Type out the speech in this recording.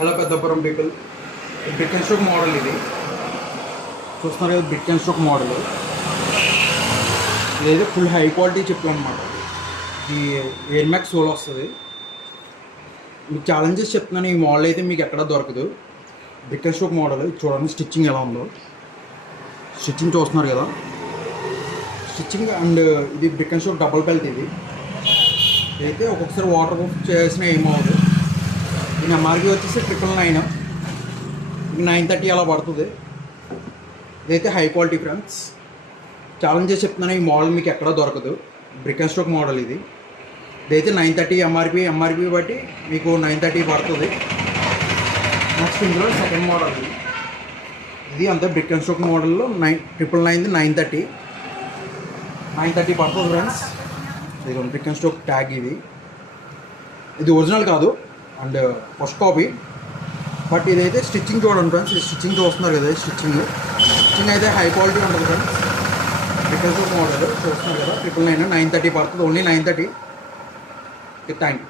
Hello Peddapuram people, brick and stroke model ఇది చూస్తున్నారు కదా. బ్రిక్ అండ్ స్ట్రోక్ మోడల్ ఇదైతే ఫుల్ హై క్వాలిటీ చెప్పులు అనమాట. ఈ ఎయిర్ మ్యాక్స్ సోల్ వస్తుంది. మీకు ఛాలెంజెస్ చెప్తున్నాను, ఈ మోడల్ అయితే మీకు ఎక్కడా దొరకదు. బ్రిక్ అండ్ స్ట్రోక్ మోడల్ చూడండి, స్టిచ్చింగ్ ఎలా ఉందో. స్టిచ్చింగ్ చూస్తున్నారు కదా, స్టిచ్చింగ్. అండ్ ఇది brick and stroke double belt. ఇదైతే ఒక్కొక్కసారి వాటర్ ప్రూఫ్ చేసిన ఏమవుతుంది. దీని ఎంఆర్పీ వచ్చేసి 999, 930 అలా పడుతుంది. ఇదైతే హై క్వాలిటీ ఫ్రెండ్స్. ఛాలెంజెస్ చెప్తున్నాను, ఈ మోడల్ మీకు ఎక్కడా దొరకదు. బ్రిక్ అండ్ స్ట్రోక్ మోడల్ ఇదైతే 930 ఎంఆర్పీ బట్టి మీకు 930 పడుతుంది. నెక్స్ట్ ఇందులో సెకండ్ మోడల్ ఇది అంతే. బ్రిక్ అండ్ స్ట్రోక్ మోడల్లో 999 930 పడుతుంది ఫ్రెండ్స్. ఇది బ్రిక్ అండ్ స్ట్రోక్ ట్యాగ్. ఇది ఒరిజినల్ కాదు అండ్ ఫస్ట్ కాపీ. బట్ ఇదైతే స్టిచ్చింగ్ చూడండి ఫ్రెండ్స్. ఈ స్టిచ్చింగ్ చూస్తున్నారు కదా, స్టిచ్చింగ్ అయితే హై క్వాలిటీ ఉంటుంది friends. Brick and stroke model చూస్తున్నారు కదా, 999 930 పడుతుంది, ఓన్లీ 930. Thank you.